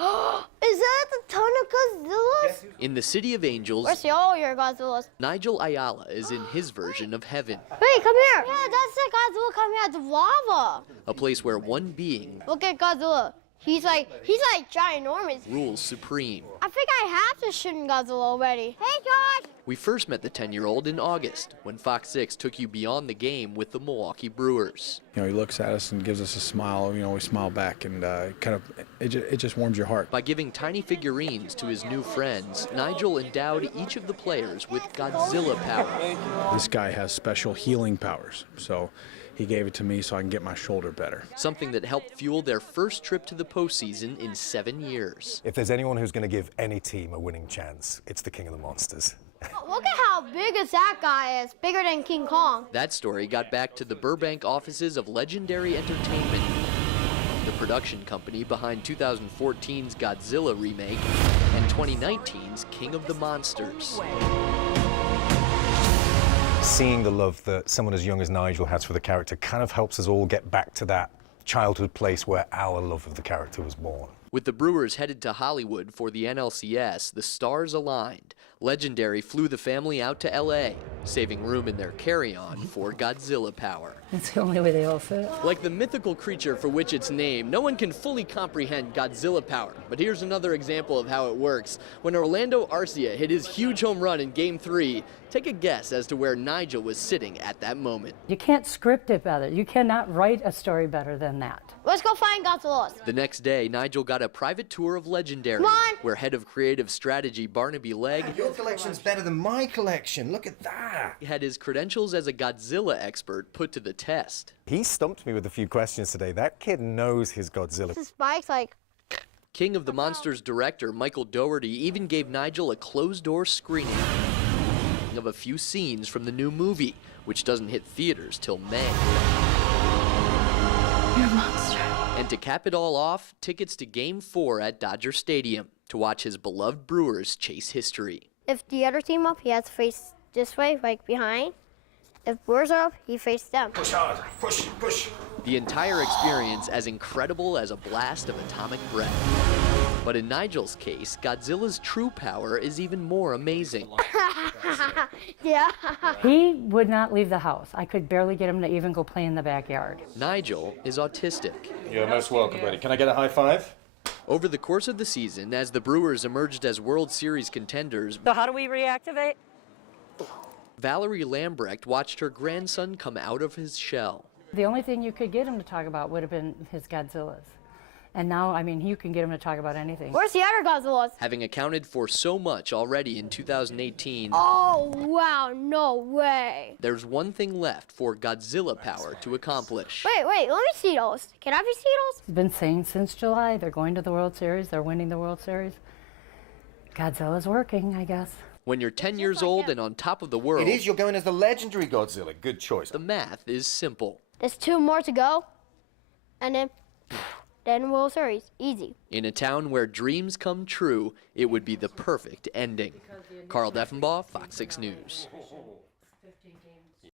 Is that the ton of Godzillas? In the City of Angels, Where's all your Godzillas? Nigel Ayala is in his version of heaven. Wait, come here. Yeah, that's the Godzilla coming out of lava. A place where one being Look at Godzilla. He's like ginormous. rules supreme. I think I have to shoot Godzilla already. Hey, Josh. We first met the 10-year-old in August when Fox 6 took you beyond the game with the Milwaukee Brewers. You know, he looks at us and gives us a smile. You know, we smile back, and it just warms your heart. By giving tiny figurines to his new friends, Nigel endowed each of the players with Godzilla power. This guy has special healing powers, so he gave it to me so I can get my shoulder better. Something that helped fuel their first trip to the postseason in 7 years. If there's anyone who's going to give any team a winning chance, it's the King of the Monsters. Look at how big that guy is. Bigger than King Kong. That story got back to the Burbank offices of Legendary Entertainment, the production company behind 2014's Godzilla remake and 2019's King of the Monsters. Seeing the love that someone as young as Nigel has for the character kind of helps us all get back to that childhood place where our love of the character was born. With the Brewers headed to Hollywood for the NLCS, the stars aligned. Legendary flew the family out to LA, saving room in their carry-on for Godzilla power. That's the only way they all fit. Like the mythical creature for which it's named, no one can fully comprehend Godzilla power. But here's another example of how it works. When Orlando Arcia hit his huge home run in Game 3, take a guess as to where Nigel was sitting at that moment. You can't script it better. You cannot write a story better than that. Let's go find Godzilla. The next day, Nigel got a private tour of Legendary, where head of creative strategy Barnaby Legg Your collection's better than my collection. Look at that. had his credentials as a Godzilla expert put to the test. He stumped me with a few questions today. That kid knows his Godzilla. This spike's like... King of the Monsters director Michael Dougherty even gave Nigel a closed-door screening of a few scenes from the new movie, which doesn't hit theaters till May. You're a monster. And to cap it all off, tickets to Game 4 at Dodger Stadium to watch his beloved Brewers chase history. If the other team up, he has to face this way, like behind. If Brewers are up, he faces them. Push hard. Push, push. The entire experience as incredible as a blast of atomic breath. But in Nigel's case, Godzilla's true power is even more amazing. Yeah. He would not leave the house. I could barely get him to even go play in the backyard. Nigel is autistic. You're most welcome, buddy. Can I get a high five? Over the course of the season, as the Brewers emerged as World Series contenders, So how do we reactivate? Valerie Lambrecht watched her grandson come out of his shell. The only thing you could get him to talk about would have been his Godzillas. And now, I mean, you can get him to talk about anything. Where's the other Godzillas? Having accounted for so much already in 2018, Oh, wow, no way. there's one thing left for Godzilla power to accomplish. Wait, let me see those. Can I see those? He's been saying since July they're going to the World Series, they're winning the World Series. Godzilla's working, I guess. When you're 10 years old and on top of the world, It is. You're going as the legendary Godzilla. Good choice. the math is simple. There's 2 more to go. And then World Series. Easy. In a town where dreams come true, it would be the perfect ending. Carl Deffenbaugh, Fox 6 News.